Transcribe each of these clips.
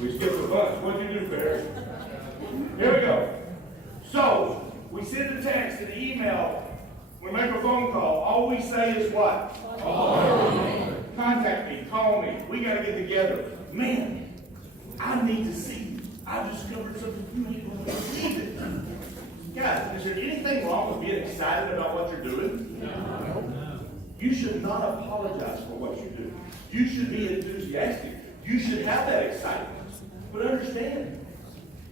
We skipped a bunch. What'd you do, Barry? Here we go. So, we send a text, an email, we make a phone call. All we say is what? Contact me, call me. We got to get together. Man, I need to see you. I discovered something you ain't going to believe it. Guys, is there anything wrong with being excited about what you're doing? No. You should not apologize for what you do. You should be enthusiastic. You should have that excitement. But understand,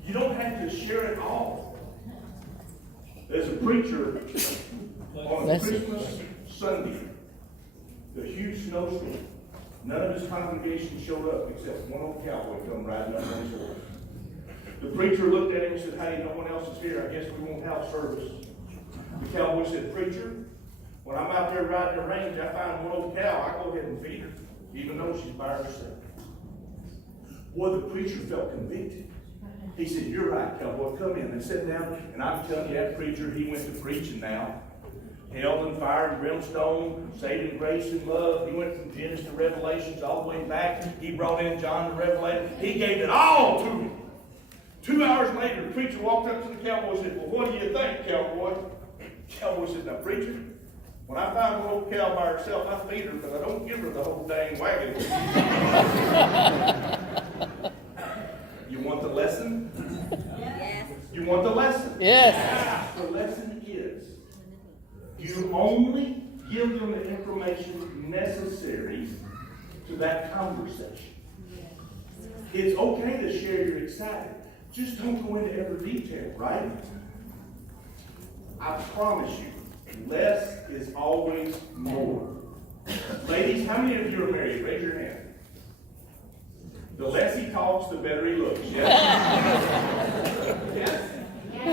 you don't have to share it all. There's a preacher on Christmas Sunday, the huge snowstorm. None of his congregation showed up except one old cowboy come riding up on his horse. The preacher looked at him and said, "Hey, no one else is here. I guess we won't have service." The cowboy said, "Preacher, when I'm out there riding the range, I find one old cow, I go ahead and feed her, even though she's by herself." Well, the preacher felt convicted. He said, "You're right, cowboy. Come in and sit down." And I'm telling you, that preacher, he went to preaching now. Hell and fire and brimstone, saving grace and love. He went from Genesis to Revelations all the way back. He brought in John to Revelation. He gave it all to him. 2 hours later, the preacher walked up to the cowboy and said, "Well, what do you think, cowboy?" Cowboy said, "Now, preacher, when I find one old cow by herself, I feed her, but I don't give her the whole dang wagon." You want the lesson? Yes. You want the lesson? Yes. The lesson is, you only give them the information necessary to that conversation. It's okay to share your excitement. Just don't go into every detail, right? I promise you, less is always more. Ladies, how many of you are married? Raise your hand. The less he talks, the better he looks. Yes? Yes?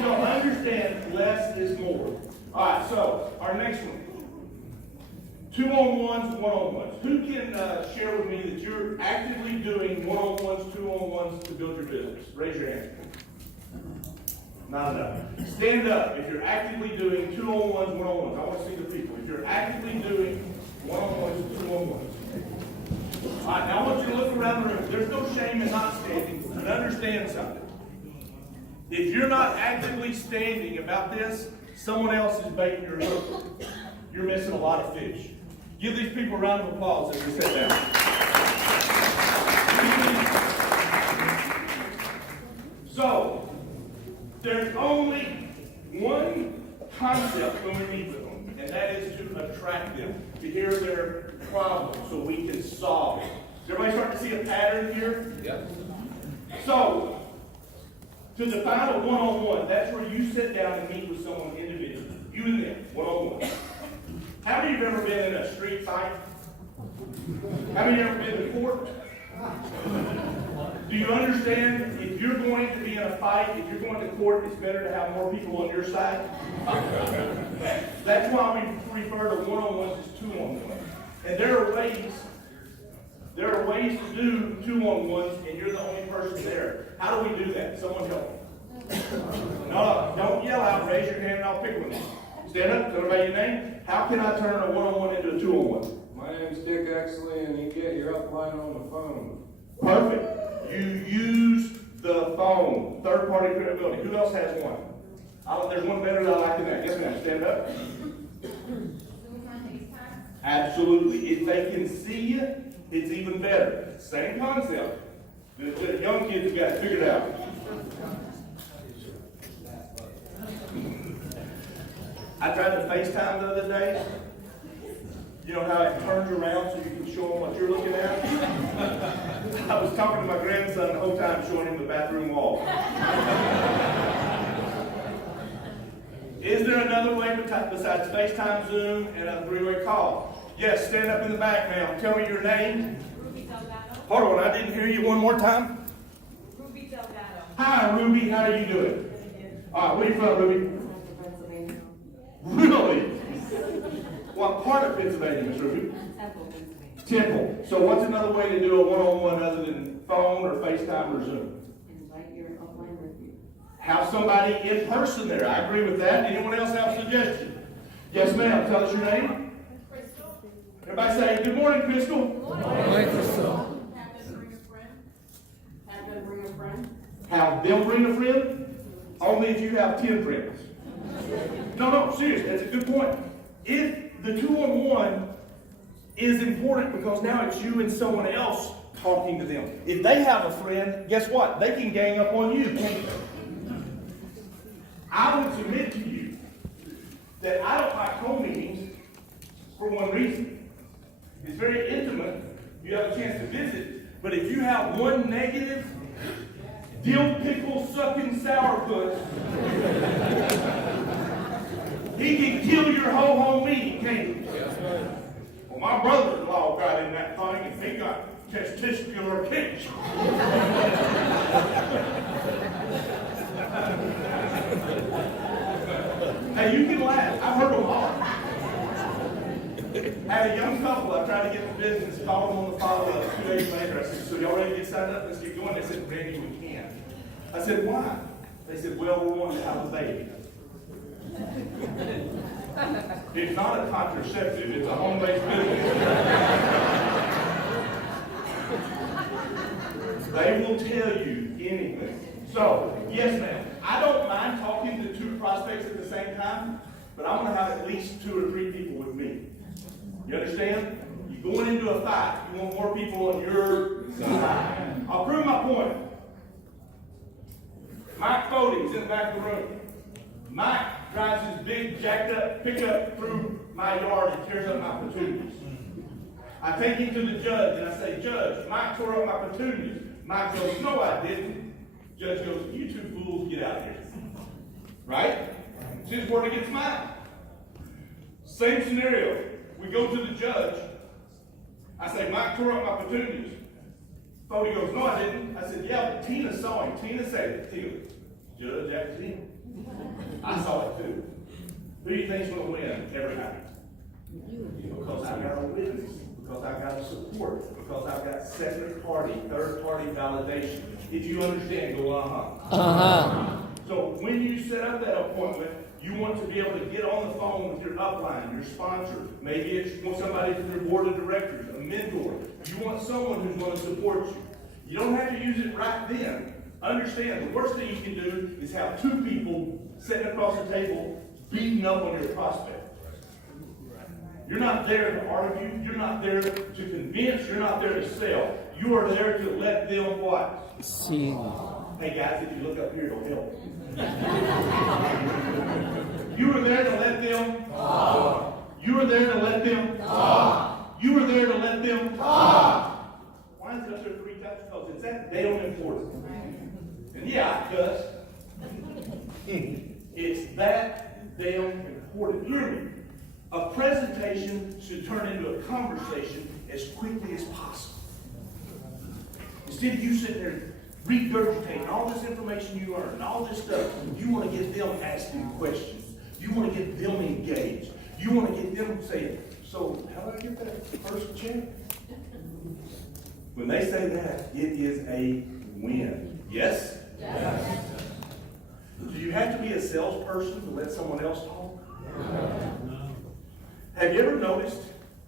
So understand, less is more. All right, so our next one. 2-on-1s, 1-on-1s. Who can share with me that you're actively doing 1-on-1s, 2-on-1s to build your business? Raise your hand. Not enough. Stand up if you're actively doing 2-on-1s, 1-on-1s. I want to see the people. If you're actively doing 1-on-1s, 2-on-1s. All right, now I want you to look around the room. There's no shame in not standing, but understand something. If you're not actively standing about this, someone else is baiting your hook. You're missing a lot of fish. Give these people a round of applause as we sit down. So, there's only one concept when we meet with them, and that is to attract them, to hear their problems so we can solve it. Is everybody starting to see a pattern here? Yep. So, to define a one-on-one, that's where you sit down and meet with someone individually. You and them, one-on-one. How many of you have ever been in a street fight? How many have ever been to court? Do you understand, if you're going to be in a fight, if you're going to court, it's better to have more people on your side? That's why we refer to one-on-ones as 2-on-1s. And there are ways to do 2-on-1s, and you're the only person there. How do we do that? Someone help me. No, don't yell out. Raise your hand and I'll pick one. Stand up. Tell everybody your name. How can I turn a 1-on-1 into a 2-on-1? My name's Dick Exley, and you get your upline on the phone. Perfect. You use the phone. Third-party credibility. Who else has one? There's one better that I like than that. Yes, ma'am. Stand up. Absolutely. If they can see you, it's even better. Same concept. The young kids have got it figured out. I tried to FaceTime the other day. You know how it turns around so you can show them what you're looking at? I was talking to my grandson the whole time, showing him the bathroom wall. Is there another way besides FaceTime, Zoom, and a three-way call? Yes, stand up in the back, ma'am. Tell me your name. Ruby Delgado. Hold on, I didn't hear you one more time. Ruby Delgado. Hi, Ruby. How are you doing? All right, where are you from, Ruby? Really? What part of Pennsylvania, Miss Ruby? Temple, Pennsylvania. Temple. So what's another way to do a one-on-one other than phone or FaceTime or Zoom? Invite your upline with you. Have somebody in person there. I agree with that. Anyone else have a suggestion? Yes, ma'am. Tell us your name. Crystal. Everybody say, good morning, Crystal. Good morning. Morning, Crystal. Have them bring a friend. Have them bring a friend? Have them bring a friend? Only if you have 10 friends. No, seriously, that's a good point. If the 2-on-1 is important because now it's you and someone else talking to them. If they have a friend, guess what? They can gang up on you, can't they? I would submit to you that I don't like home meetings for one reason. It's very intimate. You have a chance to visit. But if you have one negative, dill pickle sucking sourpuss, he can kill your whole home meeting, can't he? Well, my brother-in-law got in that thing and he got testicular kicks. Hey, you can laugh. I've heard them all. Had a young couple, I tried to get the business, called them on the follow-up 2 days later. I said, so y'all ready to get signed up? Let's get going. They said, Randy, we can't. I said, why? They said, well, we're wanting to have a baby. It's not a contraceptive, it's a home-based business. They will tell you anything. So, yes, ma'am. I don't mind talking to 2 prospects at the same time, but I'm going to have at least 2 or 3 people with me. You understand? You're going into a fight. You want more people on your side. I'll prove my point. Mike Cody's in the back of the room. Mike drives his big jacked up pickup through my yard and tears up my petunias. I take him to the judge and I say, Judge, Mike tore up my petunias. Mike goes, no, I didn't. Judge goes, you 2 fools, get out of here. Right? It's his word against mine. Same scenario. We go to the judge. I say, Mike tore up my petunias. Cody goes, no, I didn't. I said, yeah, but Tina saw him. Tina said it. Tina, Judge, that's him. I saw it too. Who do you think's going to win every night? Because I got a witness. Because I got support. Because I got second party, third party validation. Did you understand? Go uh-huh. So when you set up that appointment, you want to be able to get on the phone with your upline, your sponsor. Maybe it's want somebody from your board of directors, a mentor. You want someone who's going to support you. You don't have to use it right then. Understand, the worst thing you can do is have 2 people sitting across the table beating up on your prospect. You're not there to argue. You're not there to convince. You're not there to sell. You are there to let them what? See. Hey guys, if you look up here, it'll help. You were there to let them talk. You were there to let them talk. You were there to let them talk. Why is it up there 3 times? Because it's that damn important. And yeah, I cuss. It's that damn important. Hear me. A presentation should turn into a conversation as quickly as possible. Instead of you sitting there regurgitating all this information you learned, all this stuff, you want to get them asking questions. You want to get them engaged. You want to get them saying, so how do I get that first check? When they say that, it is a win. Yes? Yes. Do you have to be a salesperson to let someone else talk? No. Have you ever noticed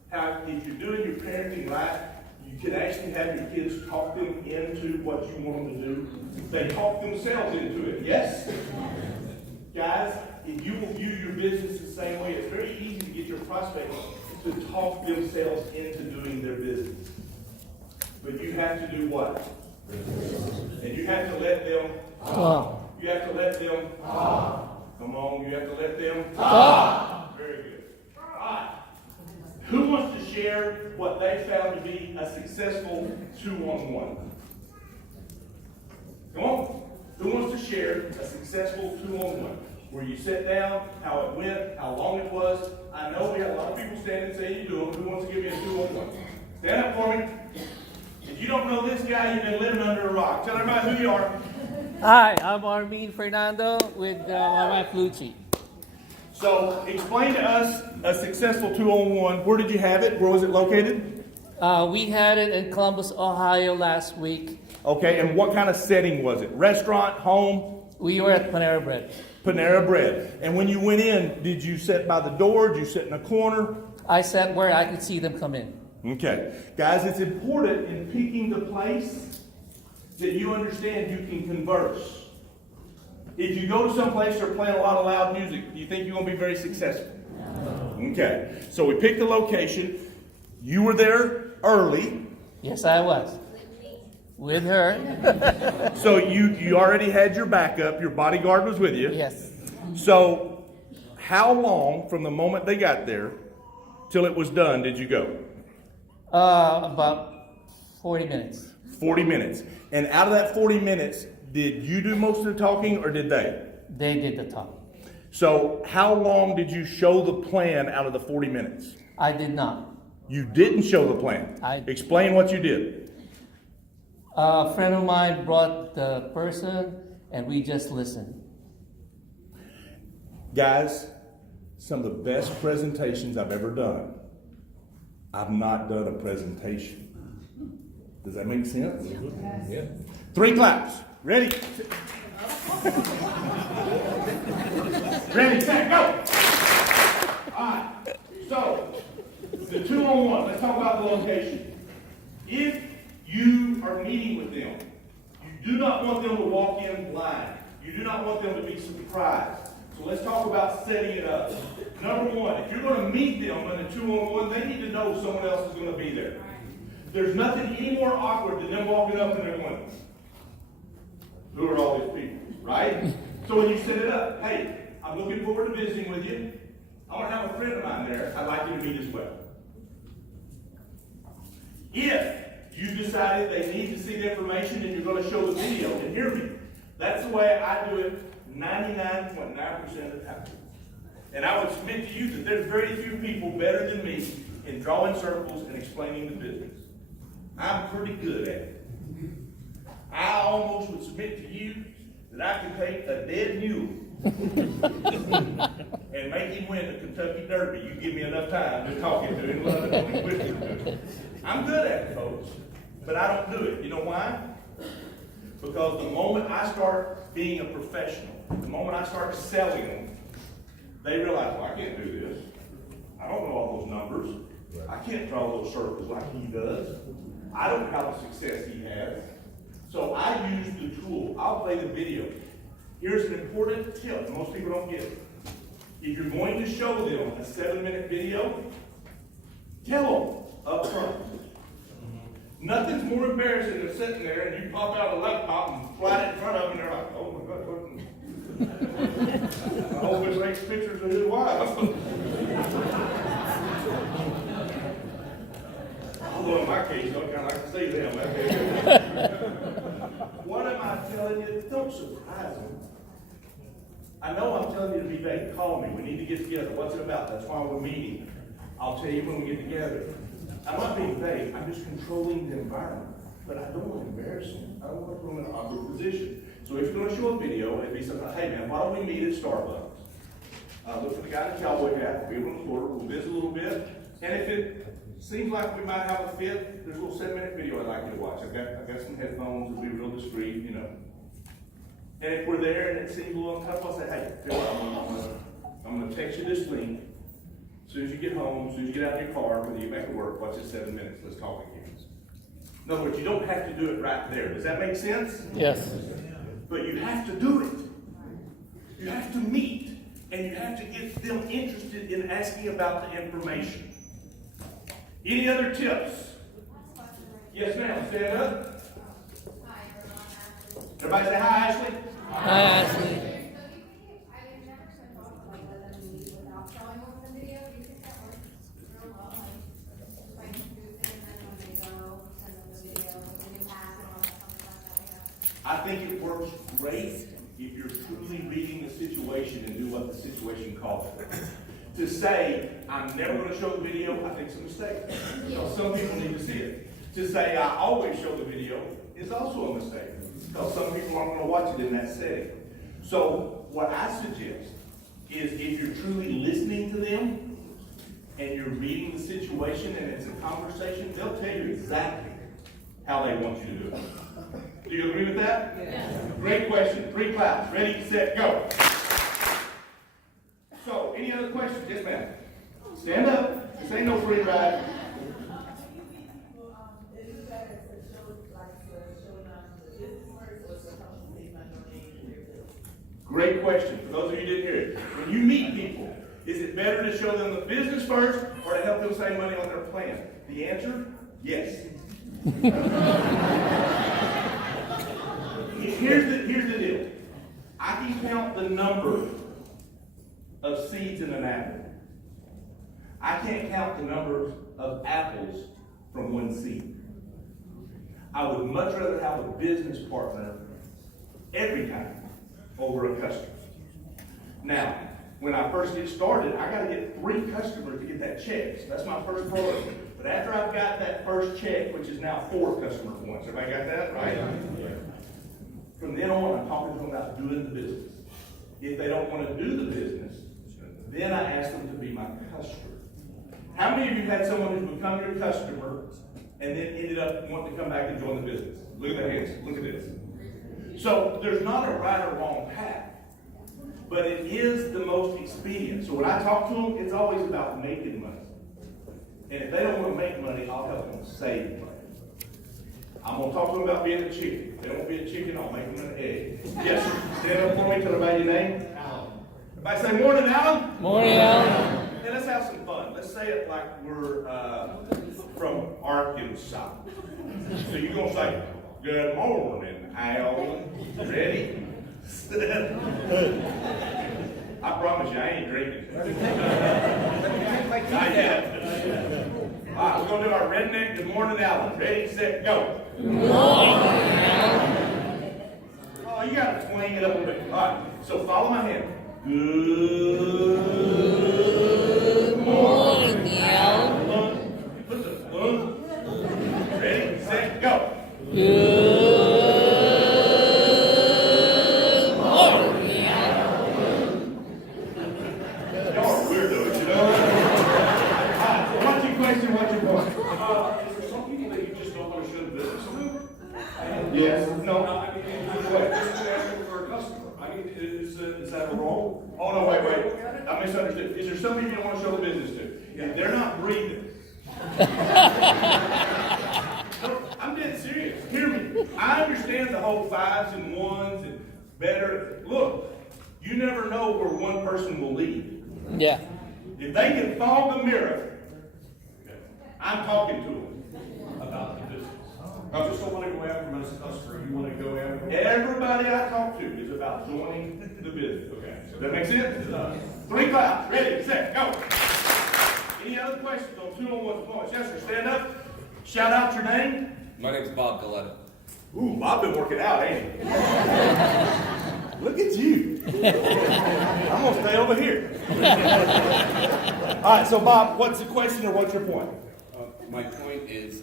how if you're doing your parenting right, you can actually have your kids talk them into what you want them to do? They talk themselves into it. Yes? Guys, if you will view your business the same way, it's very easy to get your prospects to talk themselves into doing their business. But you have to do what? And you have to let them talk. You have to let them talk. Come on, you have to let them talk. Very good. All right. Who wants to share what they found to be a successful 2-on-1? Come on. Who wants to share a successful 2-on-1? Where you sit down, how it went, how long it was. I know we have a lot of people standing saying you do them. Who wants to give me a 2-on-1? Stand up for me. If you don't know this guy, you've been living under a rock. Tell everybody who you are. Hi, I'm Armin Fernando with my wife Lucy. So, explain to us a successful 2-on-1. Where did you have it? Where was it located? We had it in Columbus, Ohio last week. Okay, and what kind of setting was it? Restaurant, home? We were at Panera Bread. Panera Bread. And when you went in, did you sit by the door? Did you sit in a corner? I sat where I could see them come in. Okay. Guys, it's important in picking the place that you understand you can converse. If you go to some place they're playing a lot of loud music, do you think you're going to be very successful? No. Okay. So we picked the location. You were there early. Yes, I was. With her. So you already had your backup. Your bodyguard was with you. Yes. So how long from the moment they got there till it was done did you go? About 40 minutes. 40 minutes. And out of that 40 minutes, did you do most of the talking or did they? They did the talk. So how long did you show the plan out of the 40 minutes? I did not. You didn't show the plan. Explain what you did. A friend of mine brought the person, and we just listened. Guys, some of the best presentations I've ever done, I've not done a presentation. Does that make sense? Yes. Yeah. 3 claps. Ready? Ready, set, go! Alright, so the 2-on-1, let's talk about the location. If you are meeting with them, you do not want them to walk in blind. You do not want them to be surprised. So let's talk about setting it up. Number 1, if you're going to meet them in a 2-on-1, they need to know someone else is going to be there. There's nothing any more awkward than them walking up and they're going, who are all these people, right? So when you set it up, hey, I'm looking forward to visiting with you. I'm going to have a friend of mine there I'd like you to meet as well. If you decided they need to see the information and you're going to show the video, and hear me, that's the way I do it 99.9% of the time. And I would submit to you that there's very few people better than me in drawing circles and explaining the business. I'm pretty good at it. I almost would submit to you that I can take a dead mule and make him win the Kentucky Derby. You give me enough time to talk him to him, love it, and whisper to him. I'm good at it, folks, but I don't do it. You know why? Because the moment I start being a professional, the moment I start selling them, they realize, well, I can't do this. I don't know all those numbers. I can't draw those circles like he does. I don't have the success he has. So I use the tool. I'll play the video. Here's an important tip most people don't get it. If you're going to show them a 7-minute video, tell them up front. Nothing's more embarrassing than sitting there and you pop out a laptop and fly it in front of them and they're like, oh my God, what? I hope it takes pictures of his wife. Although in my case, I kind of like to see them. What am I telling you? Don't surprise them. I know I'm telling you to be vague. Call me. We need to get together. What's it about? That's why we're meeting. I'll tell you when we get together. I'm not being vague. I'm just controlling the environment. But I don't want to embarrass them. I don't want to put them in an awkward position. So if you're going to show a video, it'd be something like, hey man, why don't we meet at Starbucks? Look for the guy in the cowboy hat. We'll be on the floor. We'll visit a little bit. And if it seems like we might have a fit, there's a little 7-minute video I'd like you to watch. I've got some headphones. It'll be real discreet, you know. And if we're there and it seems a little tough, I'll say, hey, I'm going to text you this link. As soon as you get home, as soon as you get out of your car, when you get back to work, watch it 7 minutes. Let's talk again. In other words, you don't have to do it right there. Does that make sense? Yes. But you have to do it. You have to meet, and you have to get them interested in asking about the information. Any other tips? Yes, ma'am. Stand up. Everybody say hi, Ashley. Hi, Ashley. I think it works great if you're truly reading the situation and do what the situation calls for. To say, I'm never going to show the video, I think it's a mistake. Because some people need to see it. To say, I always show the video is also a mistake. Because some people aren't going to watch it in that setting. So what I suggest is if you're truly listening to them and you're reading the situation and it's a conversation, they'll tell you exactly how they want you to do it. Do you agree with that? Yes. Great question. 3 claps. Ready, set, go. So, any other questions? Yes, ma'am. Stand up. This ain't no free ride. Is it better to show, like, to show them the question for those of you who didn't hear it. When you meet people, is it better to show them the business first or to help them save money on their plan? The answer, yes. Here's the deal. I can count the number of seeds in an apple. I can't count the number of apples from one seed. I would much rather have a business partner every time over a customer. Now, when I first get started, I got to get 3 customers to get that check. So that's my first priority. But after I've got that first check, which is now 4 customer points, everybody got that, right? Yeah. From then on, I'm talking to them about doing the business. If they don't want to do the business, then I ask them to be my customer. How many of you had someone who's become your customer and then ended up wanting to come back and join the business? Look at the hands. Look at this. So there's not a right or wrong path, but it is the most expedient. So when I talk to them, it's always about making money. And if they don't want to make money, I'll help them save money. I'm going to talk to them about being a chicken. If they don't want to be a chicken, I'll make them an egg. Yes, sir. Stand up for me. Tell everybody your name. Alan. Everybody say, morning, Alan. Morning, Alan. Hey, let's have some fun. Let's say it like we're from Arkansas. So you're going to say, good morning, Alan. Ready? I promise you, I ain't drinking. Not yet. All right, we're going to do our redneck good morning, Alan. Ready, set, go. Good morning, Alan. Oh, you got to twang it up a bit. All right, so follow my hand. Good morning, Alan. Put the ready, set, go. Good morning, Alan. Y'all are weirdos, you know? All right, so what's your question, what's your point? Is there some people that you just don't want to show the business to? Yes, no. I mean, this is asking for a customer. I mean, is that a role? Oh, no, wait. I misunderstood. Is there somebody you don't want to show the business to? Yeah, they're not breathing. No, I'm dead serious. Hear me. I understand the whole 5s and 1s and better. Look, you never know where one person will lead. Yeah. If they can fog the mirror, I'm talking to them. About the business. You just don't want to go after them as a customer. You want to go after them. Everybody I talk to is about joining the business. Okay. Does that make sense? 3 claps. Ready, set, go. Any other questions on 2-on-1 points? Yes, sir. Stand up. Shout out your name. My name's Bob Galetta. Ooh, Bob been working out, ain't he? Look at you. I'm gonna stay over here. All right, so Bob, what's the question or what's your point? My point is,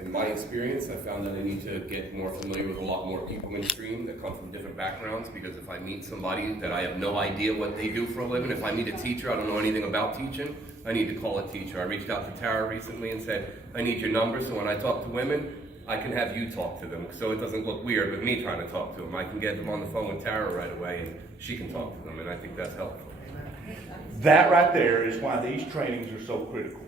in my experience, I found that I need to get more familiar with a lot more people in Stream that come from different backgrounds, because if I meet somebody that I have no idea what they do for a living, if I meet a teacher, I don't know anything about teaching, I need to call a teacher. I reached out to Tara recently and said, I need your number so when I talk to women, I can have you talk to them, so it doesn't look weird with me trying to talk to them. I can get them on the phone with Tara right away and she can talk to them, and I think that's helpful. That right there is why these trainings are so critical.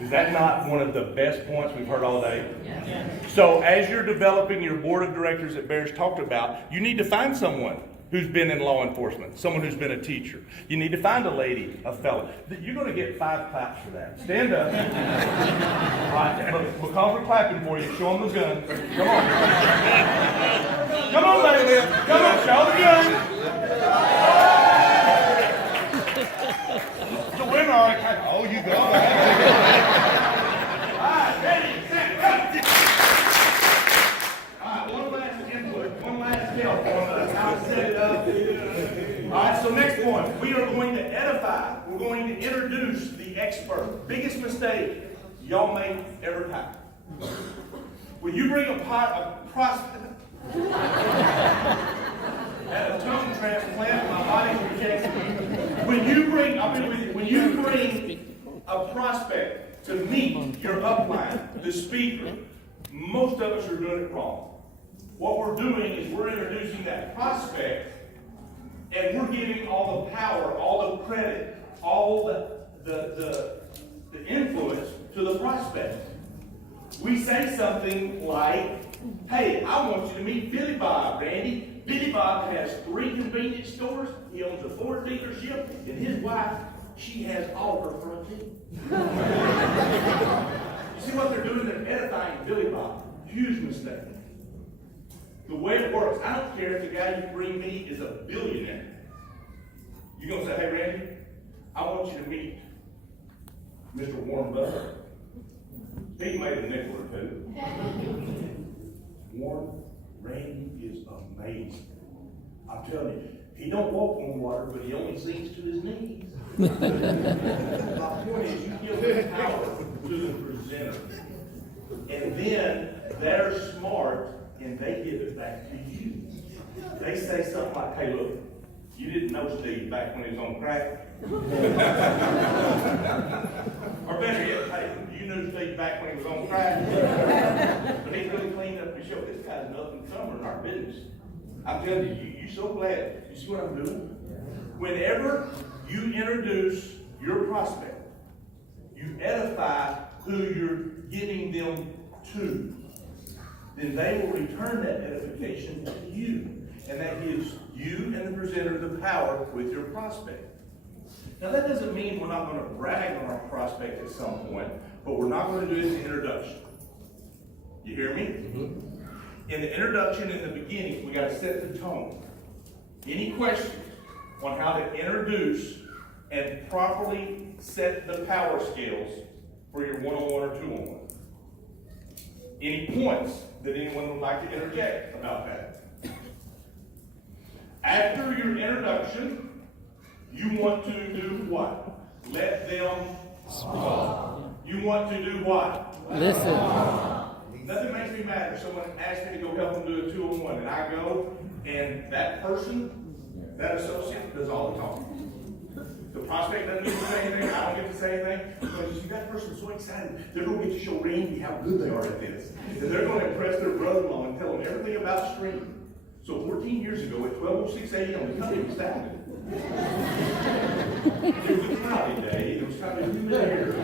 Is that not one of the best points we've heard all day? Yeah. So as you're developing your board of directors that Bear's talked about, you need to find someone who's been in law enforcement, someone who's been a teacher. You need to find a lady, a fella. You're going to get 5 claps for that. Stand up. All right, because we're clapping for you, show them the gun. Come on. Come on, lady. Come on, show the gun. The winner, all right. Oh, you go. All right, ready, set, go. All right, one last input, one last help on how to set it up. All right, so next point, we are going to edify. We're going to introduce the expert. Biggest mistake y'all make every time. When you bring a prospect, at a tongue transplant, my body's rejecting me. When you bring a prospect to meet your upline, the speaker, most of us are doing it wrong. What we're doing is we're introducing that prospect, and we're giving all the power, all the credit, all the influence to the prospect. we say something like, hey, I want you to meet Billy Bob, Randy. Billy Bob has 3 convenience stores, he owns a Ford dealership, and his wife, she has all her front teeth. You see what they're doing? They're edifying Billy Bob. Huge mistake. The way it works, I don't care if the guy you bring me is a billionaire. You're going to say, hey, Randy, I want you to meet Mr. Warren Buffett. He made a nickel or two. Warren, Randy is amazing. I'm telling you, he don't walk on water, but he only sinks to his knees. My point is, you give the power to the presenter. And then they're smart, and they give it back to you. They say something like, hey, look, you didn't know Steve back when he was on crack. Or better yet, hey, you knew Steve back when he was on crack. But he's really cleaned up his show. This guy's nothing summer in our business. I'm telling you, you're so glad. You see what I'm doing? Whenever you introduce your prospect, you edify who you're giving them to, then they will return that edification to you. And that gives you and the presenter the power with your prospect. Now that doesn't mean we're not going to brag on our prospect at some point, but we're not going to do it in the introduction. You hear me? In the introduction, in the beginning, we got to set the tone. Any questions on how to introduce and properly set the power scales for your one-on-one or two-on-one? Any points that anyone would like to interject about that? After your introduction, you want to do what? Let them talk. You want to do what? Listen. Nothing makes me mad if someone asks me to go help them do a two-on-one, and I go, and that person, that associate, does all the talking. The prospect doesn't get to say anything, I don't get to say anything, because you see, that person's so excited, they're going to get to show Randy how good they are at this. And they're going to impress their brother-in-law and tell them everything about streaming. So 14 years ago, at 12:06 a.m., the company was founded. It was a cloudy day, it was kind of humid air.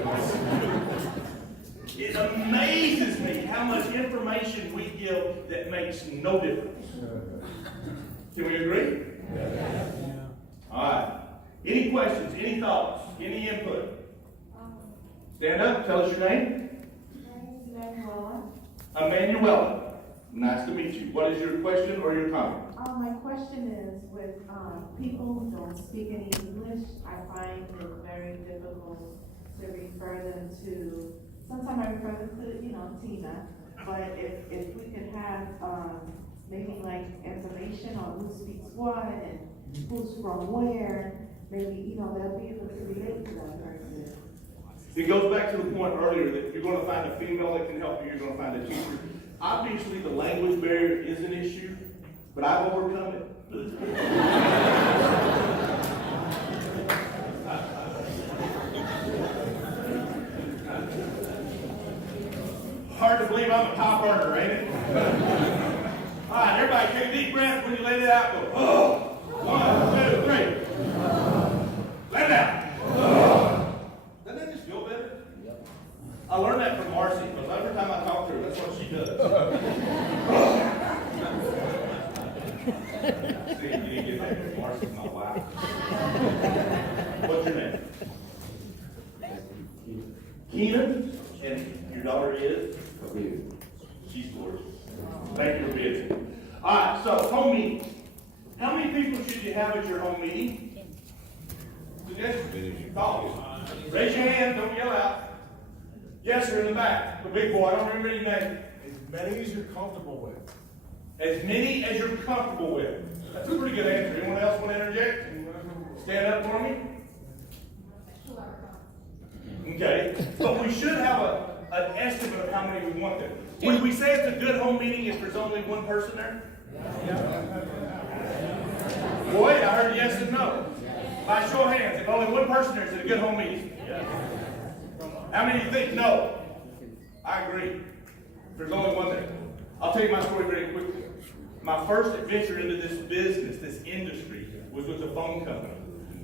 It amazes me how much information we give that makes no difference. Can we agree? Yeah. All right. Any questions, any thoughts, any input? Stand up, tell us your name. Manuela. Emanuela. Nice to meet you. What is your question or your comment? My question is, with people who don't speak any English, I find it very difficult to refer them to, sometimes I refer them to, Tina, but if we could have maybe like information on who speaks what and who's from where, maybe, they'll be able to relate to that person. It goes back to the point earlier that if you're going to find a female that can help you, you're going to find a teacher. Obviously, the language barrier is an issue, but I've overcome it. Hard to believe I'm a top earner, ain't it? All right, everybody take a deep breath. When you let it out, go, oh. 1, 2, 3. Let it out. Doesn't that just feel better? I learned that from Marcy, because every time I talk to her, that's what she does. See, you didn't get that from Marcy's my wife. What's your name? Keenan, and your daughter is? She's gorgeous. Thank you for being here. All right, so home meeting. How many people should you have at your home meeting? Suggestions? Thoughts? Raise your hand, don't yell out. Yes, sir, in the back. The big boy, I don't remember your name. As many as you're comfortable with. As many as you're comfortable with. That's a pretty good answer. Anyone else want to interject? Stand up for me. Okay, but we should have an estimate of how many we want there. Would we say it's a good home meeting if there's only one person there? Boy, I heard yes and no. By show of hands, if only one person there, is it a good home meeting? How many of you think no? I agree. There's only one there. I'll tell you my story very quickly. My first adventure into this business, this industry, was with a phone company.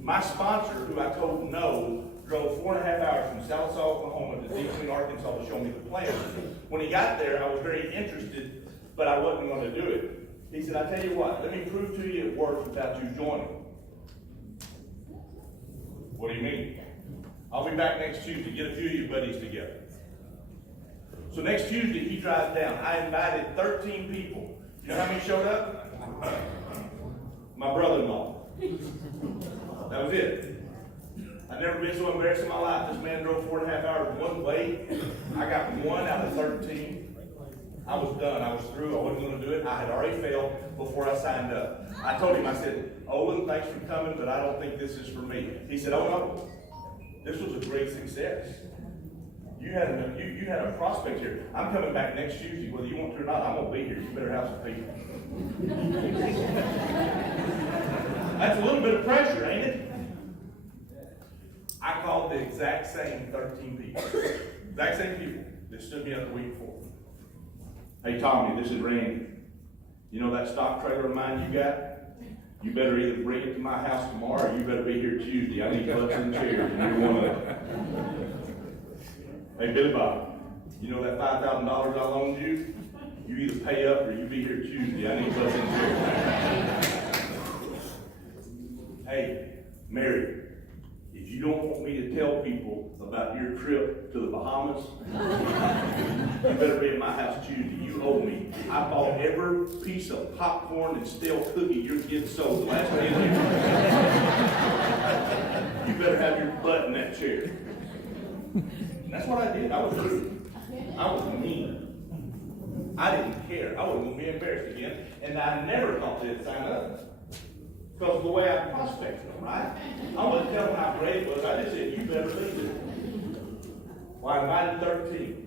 My sponsor, who I told no, drove 4.5 hours from Sallisaw, Oklahoma to Deep Arkansas to show me the plan. When he got there, I was very interested, but I wasn't going to do it. He said, I tell you what, let me prove to you it works without you joining. What do you mean? I'll be back next Tuesday. Get a few of your buddies together. So next Tuesday, he drives down. I invited 13 people. You know how many showed up? My brother-in-law. That was it. I've never been so embarrassed in my life. This man drove 4.5 hours one way. I got 1 out of 13. I was done. I was through. I wasn't going to do it. I had already failed before I signed up. I told him, I said, Olin, thanks for coming, but I don't think this is for me. He said, oh no, this was a great success. You had a prospect here. I'm coming back next Tuesday, whether you want to or not. I'm going to be here. You better have some people. That's a little bit of pressure, ain't it? I called the exact same 13 people. Exact same people that stood me up the week before. Hey, Tommy, this is Randy. You know that stock trailer of mine you got? You better either bring it to my house tomorrow or you better be here Tuesday. I need butts and chairs, and you're one of them. Hey, Billy Bob, you know that $5,000 I loaned you? You either pay up or you be here Tuesday. I need butts and chairs. Hey, Mary, if you don't want me to tell people about your trip to the Bahamas, you better be at my house Tuesday. You owe me. I bought every piece of popcorn and stale cookie your kids sold the last day of the year. You better have your butt in that chair. And that's what I did. I was rude. I was mean. I didn't care. I wasn't going to be embarrassed again. And I never thought they'd sign up. Because of the way I prospected them, right? I wasn't telling them how great it was. I just said, you better leave it. Well, I invited 13.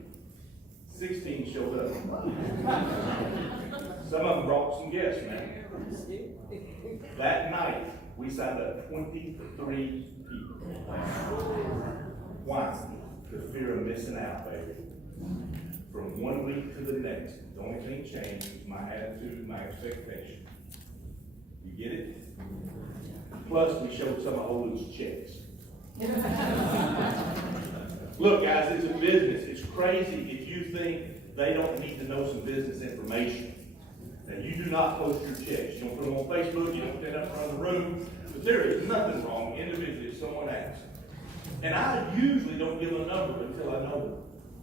16 showed up. Some of them brought some guests, man. That night, we signed up 23 people. Why? The fear of missing out, baby. From one week to the next, the only thing changed was my attitude, my expectation. You get it? Plus, we showed some of Olin's checks. Look, guys, it's a business. It's crazy if you think they don't need to know some business information. Now, you do not post your checks. You don't put them on Facebook. You don't stand up in front of the room. But there is nothing wrong individually if someone asks. And I usually don't give a number until I know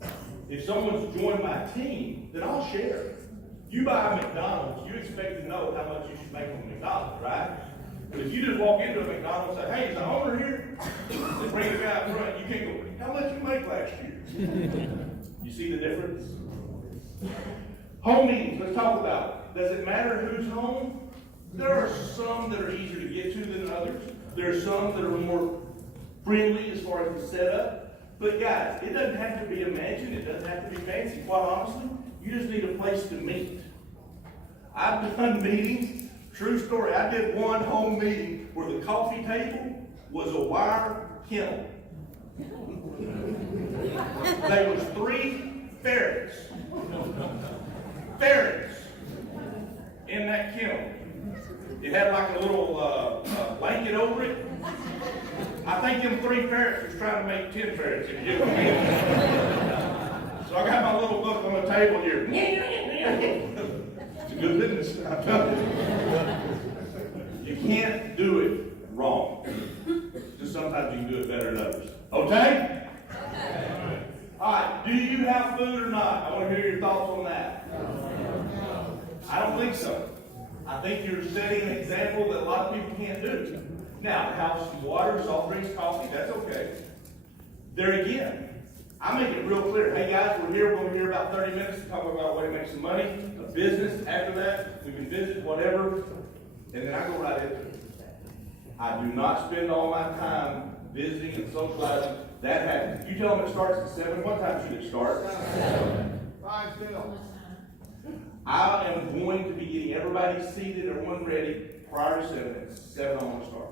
them. If someone's joined my team, then I'll share. You buy a McDonald's, you expect to know how much you should make on McDonald's, right? But if you just walk into a McDonald's and say, hey, is the owner here? They bring the guy up front, you can't go, how much you make last year? You see the difference? Home meetings, let's talk about it. Does it matter who's home? There are some that are easier to get to than others. There are some that are more friendly as far as the setup. But guys, it doesn't have to be a mansion. It doesn't have to be fancy. Quite honestly, you just need a place to meet. I've done meetings. True story. I did one home meeting where the coffee table was a wire kennel. There was 3 ferrets. Ferrets in that kennel. It had like a little blanket over it. I think them 3 ferrets was trying to make 10 ferrets. If you get what I mean. So I got my little book on the table here. It's a good business. I'm telling you. You can't do it wrong. Just sometimes you can do it better than others. Okay? All right. Do you have food or not? I want to hear your thoughts on that. I don't think so. I think you're setting an example that a lot of people can't do. Now, have some water, soft drinks, coffee, that's okay. There again, I make it real clear. Hey guys, we're here. We're going to hear about 30 minutes to talk about a way to make some money, a business. After that, we can visit, whatever. And then I go right into it. I do not spend all my time visiting and socializing. That happens. You tell them it starts at 7. What time should it start? 5 still. I am going to be getting everybody seated, everyone ready prior to 7. At 7, I'm going to start.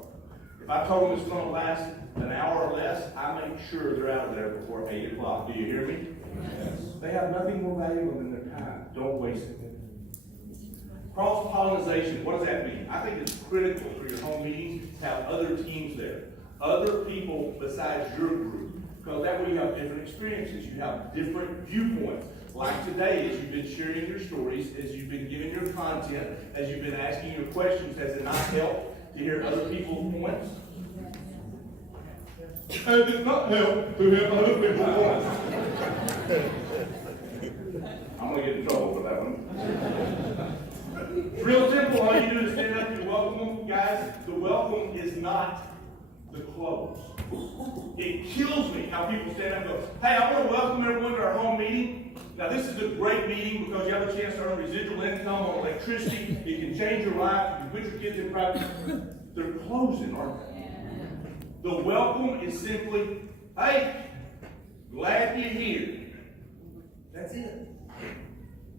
If I told them it's going to last an hour or less, I make sure they're out of there before 8 o'clock. Do you hear me? Yes. They have nothing more valuable than their time. Don't waste it. Cross-pollination, what does that mean? I think it's critical for your home meetings to have other teams there. other people besides your group. Because that way you have different experiences, you have different viewpoints. Like today, as you've been sharing your stories, as you've been giving your content, as you've been asking your questions, has it not helped to hear other people's points? It did not help to hear other people's points. I'm gonna get in trouble for that one. It's real simple. All you do is stand up and welcome them. Guys, the welcome is not the close. It kills me how people stand up and go, hey, I want to welcome everyone to our home meeting. Now, this is a great meeting because you have a chance to earn residual income on electricity. It can change your life. You can put your kids in private. They're closing, aren't they? The welcome is simply, hey, glad you're here. That's it.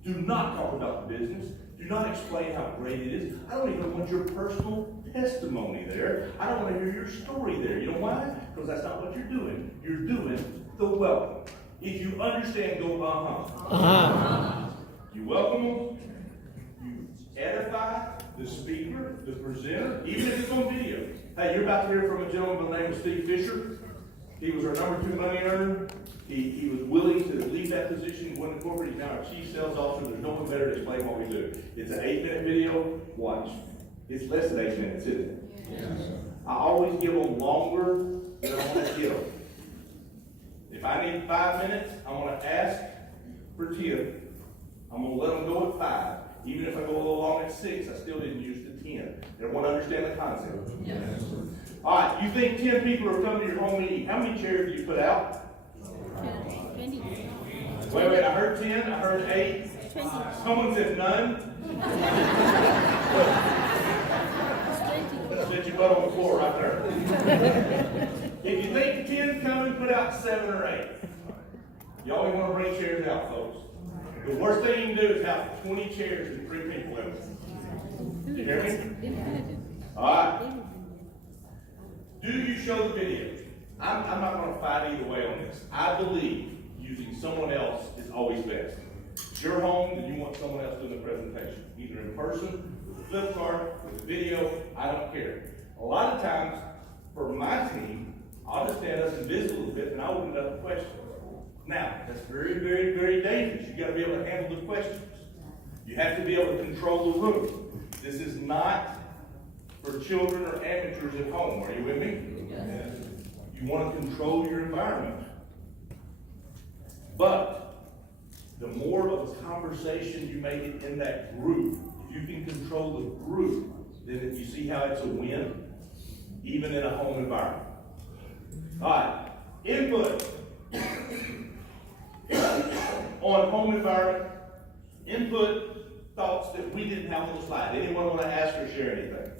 Do not talk about the business. Do not explain how great it is. I don't even want your personal testimony there. I don't want to hear your story there. You know why? Because that's not what you're doing. You're doing the welcome. If you understand, go uh-huh. You welcome them. You edify the speaker, the presenter, even if it's on video. Hey, you're about to hear from a gentleman by the name of Steve Fisher. He was our number 2 money earner. He was willing to leave that position. He went to corporate. He's now our chief sales officer. There's no one better to explain what we do. It's an 8-minute video. Watch. It's less than 8 minutes, isn't it? Yes. I always give them longer than I want to give them. If I need 5 minutes, I'm going to ask for 10. I'm going to let them go at 5. Even if I go a little long at 6, I still didn't use the 10. Everyone understand the concept? Yes. All right, you think 10 people are coming to your home meeting. How many chairs do you put out? Wait, I heard 10, I heard 8. Someone said none. Sit your butt on the floor right there. If you think 10 coming, put out 7 or 8. You always want to bring chairs out, folks. The worst thing you can do is have 20 chairs and 3 people in them. You hear me? All right. Do you show the video? I'm not going to fight either way on this. I believe using someone else is always best. If you're home, then you want someone else doing the presentation. Either in person, with a flip chart, with a video, I don't care. A lot of times, for my team, I'll just stand up and visit a little bit and I'll open it up to questions. Now, that's very, very, very dangerous. You've got to be able to handle the questions. You have to be able to control the room. This is not for children or amateurs at home. Are you with me? Yes. You want to control your environment. But the more of a conversation you make it in that group, if you can control the group, then you see how it's a win, even in a home environment. All right, input on home environment, input thoughts that we didn't have on the slide. Anyone want to ask or share anything?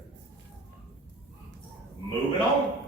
Moving on.